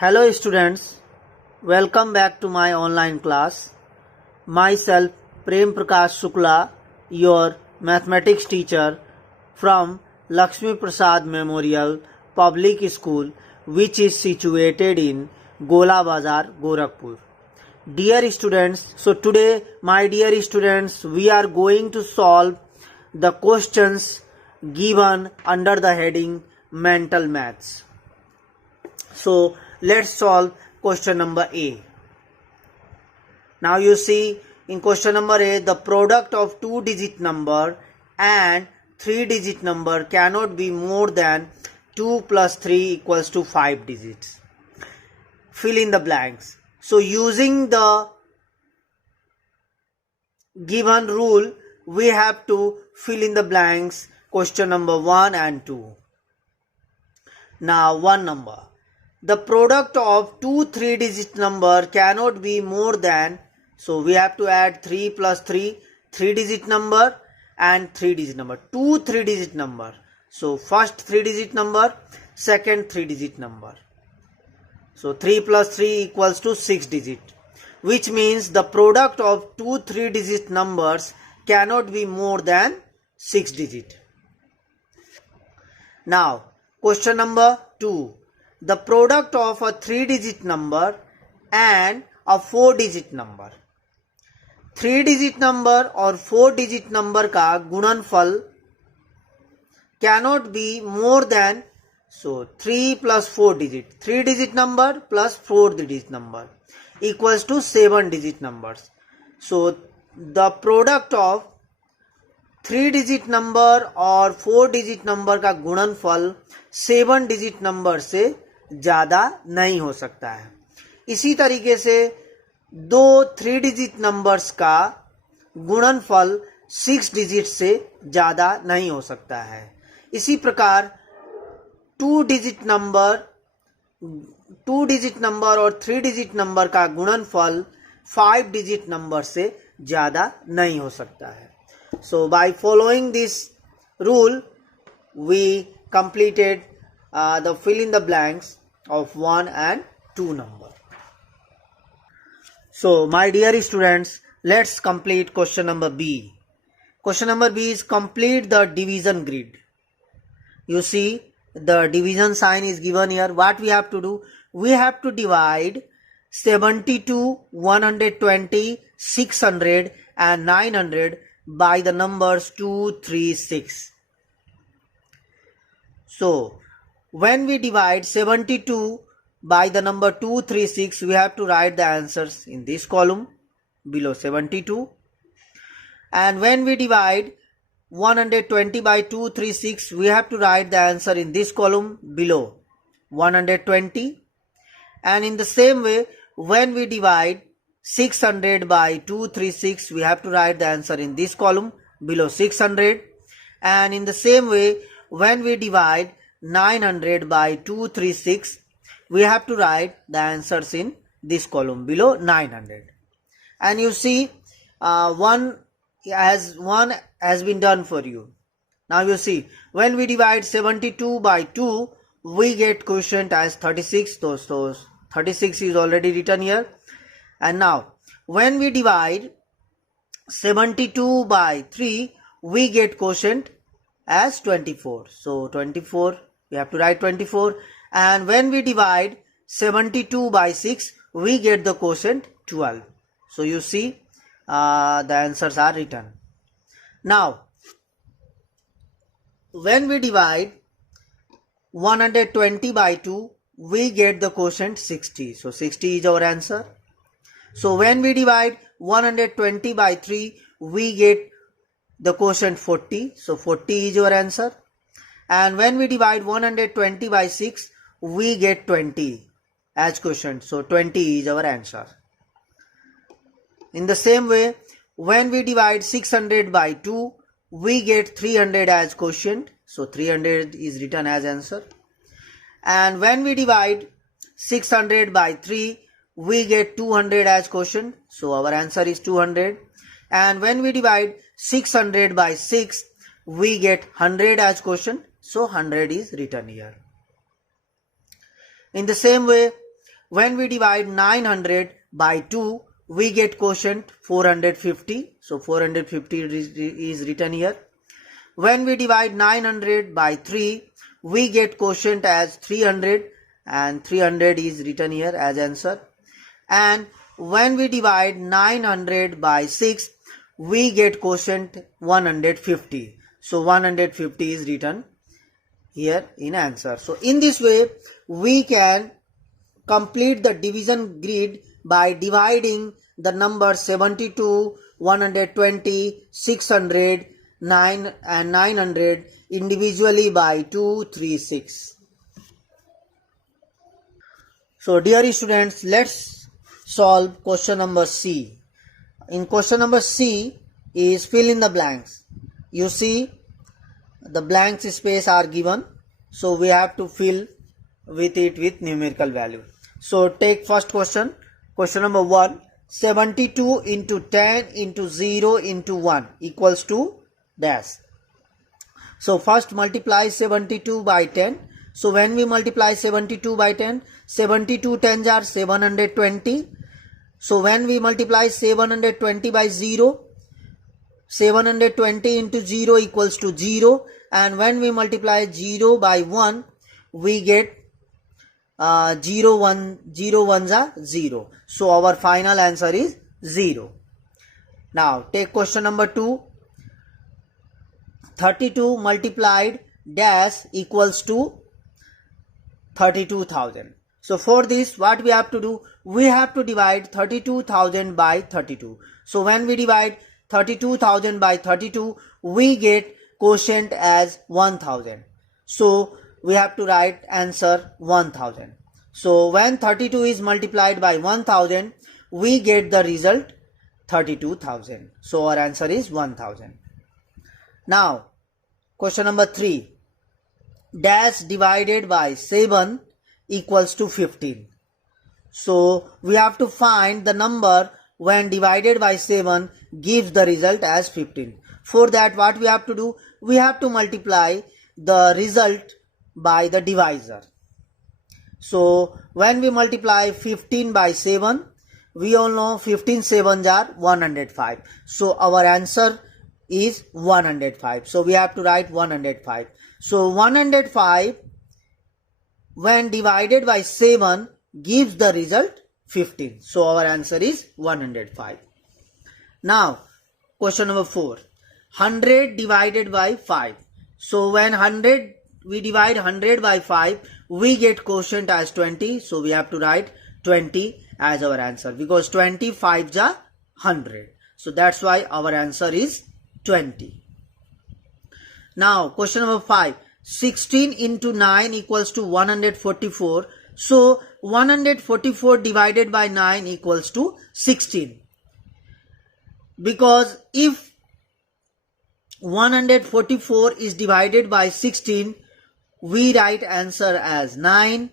Hello students, welcome back to my online class. Myself Prem Prakash Shukla, your mathematics teacher from Lakshmi Prasad Memorial Public School, which is situated in Gola Bazar, Gorakhpur. Dear students, so today my dear students, we are going to solve the questions given under the heading mental maths. So let's solve question number A. Now you see in question number A, the product of 2-digit number and 3-digit number cannot be more than 2 plus 3 equals to 5 digits. Fill in the blanks. So using the given rule, we have to fill in the blanks question number 1 and 2. Now one number. The product of two 3-digit number cannot be more than, so we have to add 3 plus 3, 3-digit number and 3-digit number, two 3-digit number. So first 3-digit number, second 3-digit number. So 3 plus 3 equals to 6 digit, which means the product of two 3-digit numbers cannot be more than 6 digit. Now question number 2. The product of a 3-digit number and a 4-digit number. 3-digit number और 4-digit number का गुणनफल cannot be more than, so 3 plus 4 digit, 3-digit number plus 4-digit number equals to 7-digit numbers. So the product of 3-digit number और 4-digit number का गुणनफल 7-digit number से ज़्यादा नहीं हो सकता है. इसी तरीके से दो 3-digit numbers का गुणनफल 6 digit से ज़्यादा नहीं हो सकता है. इसी प्रकार 2-digit number और 3-digit number का गुणनफल 5-digit number से ज़्यादा नहीं हो सकता है. So by following this rule, we completed the fill in the blanks of 1 and 2 number. So my dear students, let's complete question number B. Question number B is complete the division grid. You see the division sign is given here. What we have to do? We have to divide 72, 120, 600 and 900 by the numbers 2, 3, 6. So when we divide 72 by the number 2, 3, 6, we have to write the answers in this column below 72. And when we divide 120 by 2, 3, 6, we have to write the answer in this column below 120. And in the same way, when we divide 600 by 2, 3, 6, we have to write the answer in this column below 600. And in the same way, when we divide 900 by 2, 3, 6, we have to write the answers in this column below 900. And you see one has been done for you. Now you see when we divide 72 by 2, we get quotient as 36. So 36 is already written here. And now when we divide 72 by 3, we get quotient as 24. So 24, we have to write 24. And when we divide 72 by 6, we get the quotient 12. So you see the answers are written. Now when we divide 120 by 2, we get the quotient 60. So 60 is our answer. So when we divide 120 by 3, we get the quotient 40. So 40 is your answer. And when we divide 120 by 6, we get 20 as quotient. So 20 is our answer. In the same way, when we divide 600 by 2, we get 300 as quotient. So 300 is written as answer. And when we divide 600 by 3, we get 200 as quotient. So our answer is 200. And when we divide 600 by 6, we get 100 as quotient. So 100 is written here. In the same way, when we divide 900 by 2, we get quotient 450. So 450 is written here. When we divide 900 by 3, we get quotient as 300, and 300 is written here as answer. And when we divide 900 by 6, we get quotient 150. So 150 is written here in answer. So in this way, we can complete the division grid by dividing the number 72, 120, 600, 9 and 900 individually by 2, 3, 6. So dear students, let's solve question number C. In question number C is fill in the blanks. You see the blank space are given, so we have to fill with it with numerical value. So take first question. Question number 1, 72 into 10 into 0 into 1 equals to dash. So first multiply 72 by 10. So when we multiply 72 by 10, 72 tens are 720. So when we multiply 720 by 0, 720 into 0 equals to 0, and when we multiply 0 by 1, we get 0 ones are 0. So our final answer is 0. Now take question number 2. 32 multiplied dash equals to 32,000. So for this, what we have to do? We have to divide 32,000 by 32. So when we divide 32,000 by 32, we get quotient as 1000. So we have to write answer 1000. So when 32 is multiplied by 1000, we get the result 32,000. So our answer is 1000. Now question number 3. Dash divided by 7 equals to 15. So we have to find the number when divided by 7 gives the result as 15. For that, what we have to do? We have to multiply the result by the divisor. So when we multiply 15 by 7, we all know 15 sevens are 105. So our answer is 105. So we have to write 105. So 105 when divided by 7 gives the result 15. So our answer is 105. Now question number 4. 100 divided by 5. So when we divide 100 by 5, we get quotient as 20. So we have to write 20 as our answer, because 25 is 100. So that's why our answer is 20. Now question number 5. 16 into 9 equals to 144. So 144 divided by 9 equals to 16. Because if 144 is divided by 16, we write answer as 9.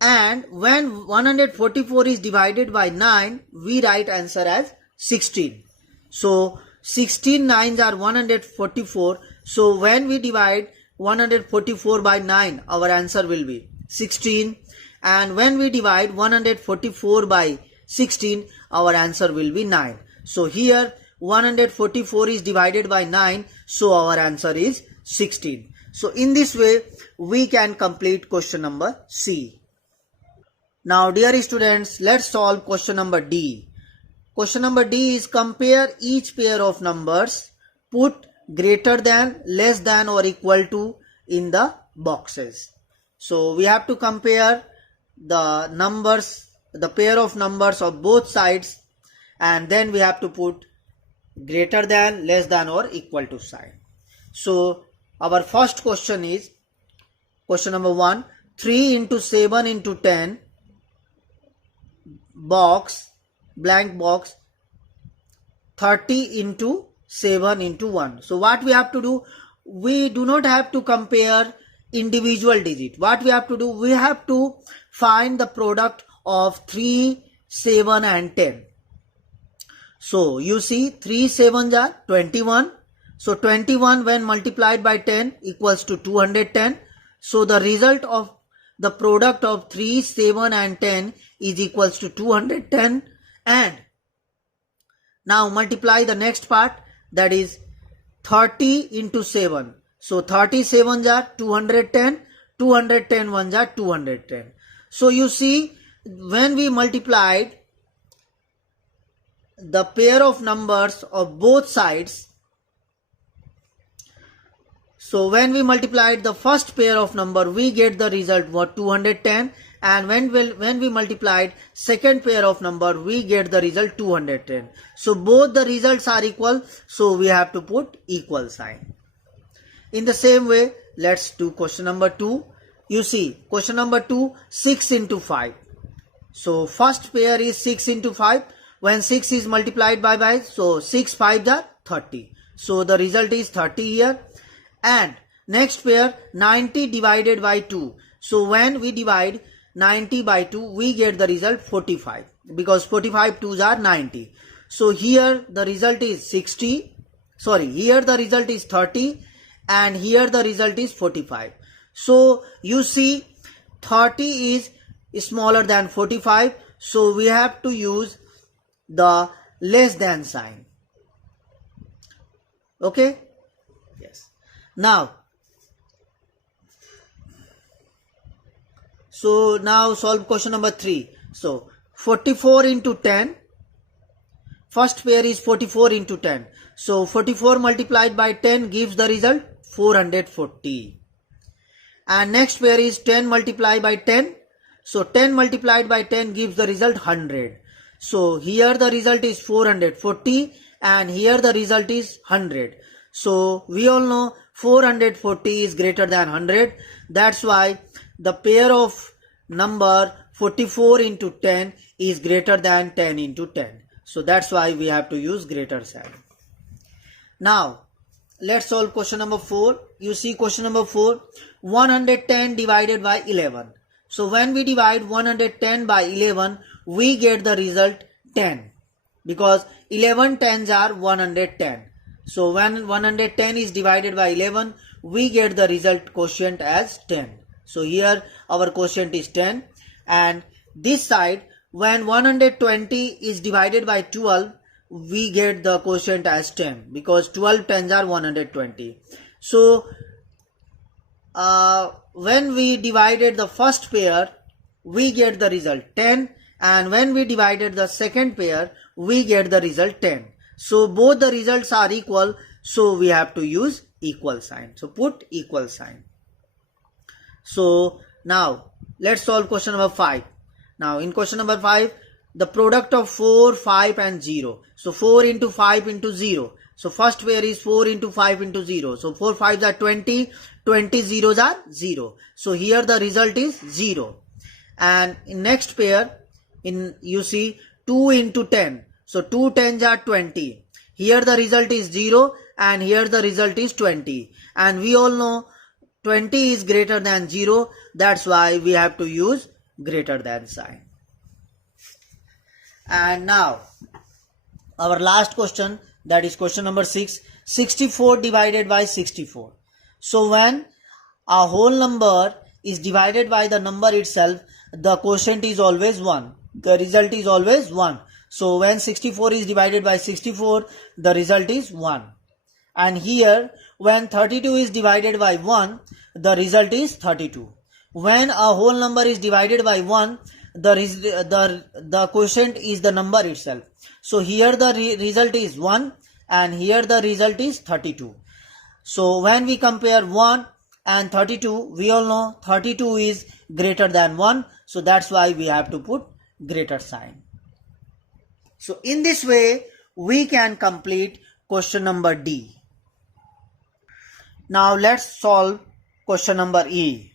And when 144 is divided by 9, we write answer as 16. So 16 nines are 144. So when we divide 144 by 9, our answer will be 16. And when we divide 144 by 16, our answer will be 9. So here 144 is divided by 9, so our answer is 16. So in this way, we can complete question number C. Now dear students, let's solve question number D. Question number D is compare each pair of numbers, put greater than, less than or equal to in the boxes. So we have to compare the numbers, the pair of numbers of both sides, and then we have to put greater than, less than or equal to sign. So our first question is question number 1. 3 into 7 into 10 box, blank box, 30 into 7 into 1. So what we have to do? We do not have to compare individual digit. What we have to do? We have to find the product of 3, 7 and 10. So you see 3 sevens are 21. So 21 when multiplied by 10 equals to 210. So the result of the product of 3, 7 and 10 is equals to 210. And now multiply the next part, that is 30 into 7. So 30 7s are 210, 210 ones are 210. So you see, when we multiplied the pair of numbers of both sides, so when we multiplied the first pair of number, we get the result what 210, and when we multiplied second pair of number, we get the result 210. So both the results are equal, so we have to put equal sign. In the same way, let's do question number 2. You see, question number 2, 6 into 5. So first pair is 6 into 5. When 6 is multiplied by 5, so 6 5s are 30. So the result is 30 here. And next pair, 90 divided by 2. So when we divide 90 by 2, we get the result 45, because 45 2s are 90. So here the result is 60. Sorry, here the result is 30 and here the result is 45. So you see, 30 is smaller than 45. So we have to use the less than sign. Okay? Yes. Now solve question number 3. So 44 into 10. First pair is 44 into 10. So 44 multiplied by 10 gives the result 440. And next pair is 10 multiplied by 10. So 10 multiplied by 10 gives the result 100. So here the result is 440 and here the result is 100. So we all know 440 is greater than 100. That's why the pair of number 44 into 10 is greater than 10 into 10. So that's why we have to use greater sign. Now let's solve question number 4. You see, question number 4, 110 divided by 11. So when we divide 110 by 11, we get the result 10, because 11 tens are 110. So when 110 is divided by 11, we get the result quotient as 10. So here our quotient is 10. And this side, when 120 is divided by 12, we get the quotient as 10, because 12 tens are 120. So when we divided the first pair, we get the result 10, and when we divided the second pair, we get the result 10. So both the results are equal, so we have to use equal sign. So put equal sign. So now let's solve question number 5. Now in question number 5, the product of 4, 5 and 0. So 4 into 5 into 0. So first pair is 4 into 5 into 0. So 4 5s are 20, 20 zeros are 0. So here the result is 0. And in next pair, you see 2 into 10. So 2 10s are 20. Here the result is 0 and here the result is 20. And we all know 20 is greater than 0. That's why we have to use greater than sign. And now our last question, that is question number 6, 64 divided by 64. So when a whole number is divided by the number itself, the quotient is always 1. The result is always 1. So when 64 is divided by 64, the result is 1. And here when 32 is divided by 1, the result is 32. When a whole number is divided by 1, the quotient is the number itself. So here the result is 1 and here the result is 32. So when we compare 1 and 32, we all know 32 is greater than 1. So that's why we have to put greater sign. So in this way, we can complete question number D. Now let's solve question number E.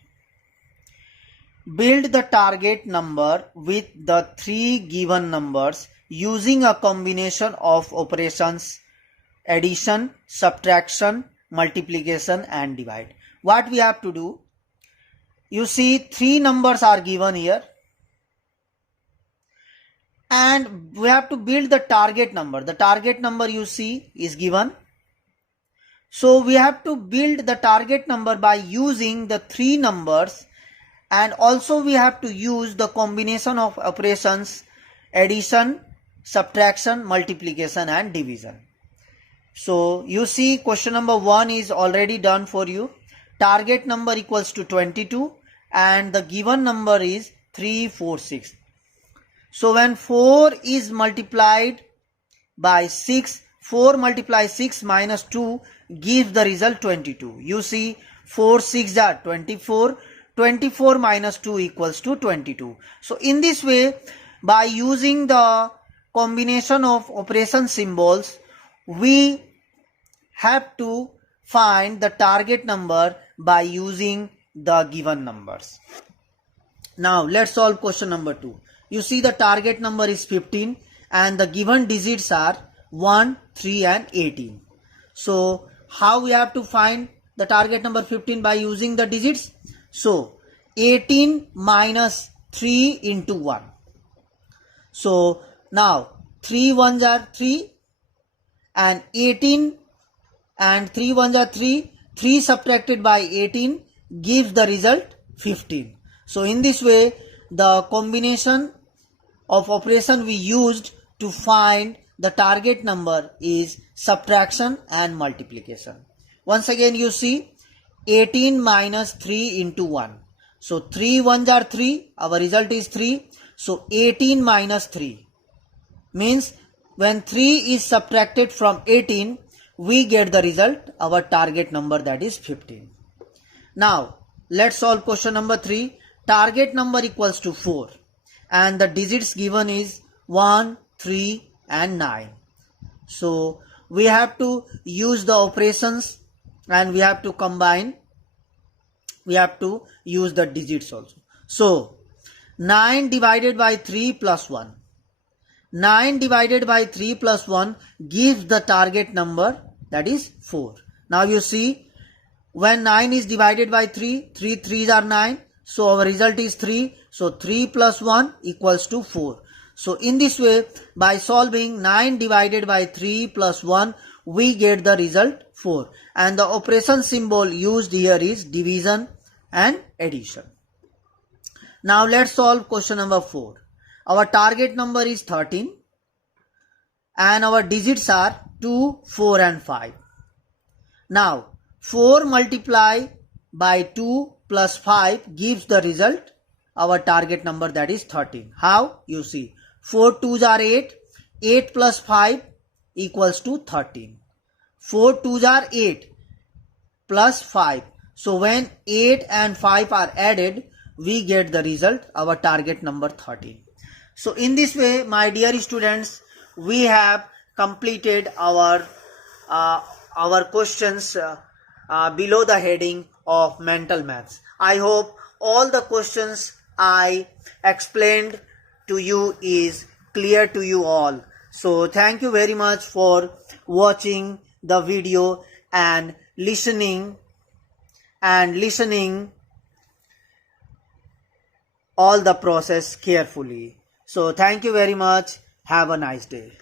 Build the target number with the 3 given numbers using a combination of operations addition, subtraction, multiplication and divide. What we have to do? You see 3 numbers are given here. And we have to build the target number. The target number you see is given. So we have to build the target number by using the 3 numbers And also we have to use the combination of operations addition, subtraction, multiplication and division. So you see question number 1 is already done for you. Target number equals to 22 and the given number is 346. So when 4 is multiplied by 6, 4 multiplies 6 minus 2 gives the result 22. You see 4 6 are 24. 24 minus 2 equals to 22. So in this way, by using the combination of operation symbols, we have to find the target number by using the given numbers. Now let's solve question number 2. You see the target number is 15 and the given digits are 1, 3 and 18. So how we have to find the target number 15 by using the digits? So 18 minus 3 into 1. So now 3 ones are 3 and 18 and 3 ones are 3. 3 subtracted by 18 gives the result 15. So in this way, the combination of operation we used to find the target number is subtraction and multiplication. Once again you see 18 minus 3 into 1. So 3 ones are 3, our result is 3. So 18 minus 3 means when 3 is subtracted from 18, we get the result, our target number, that is 15. Now let's solve question number 3. Target number equals to 4 and the digits given is 1, 3 and 9. So we have to use the operations and we have to combine. We have to use the digits also. So 9 divided by 3 plus 1. 9 divided by 3 plus 1 gives the target number, that is 4. Now you see when 9 is divided by 3, 3 3s are 9. So our result is 3. So 3 plus 1 equals to 4. So in this way, by solving 9 divided by 3 plus 1, we get the result 4. And the operation symbol used here is division and addition. Now let's solve question number 4. Our target number is 13 and our digits are 2, 4 and 5. Now 4 multiply by 2 plus 5 gives the result, our target number, that is 13. How? You see 4 2s are 8. 8 plus 5 equals to 13. 4 2s are 8 plus 5. So when 8 and 5 are added, we get the result, our target number 13. So in this way, my dear students, we have completed our questions below the heading of mental maths. I hope all the questions I explained to you is clear to you all. So thank you very much for watching the video and listening all the process carefully. So thank you very much. Have a nice day.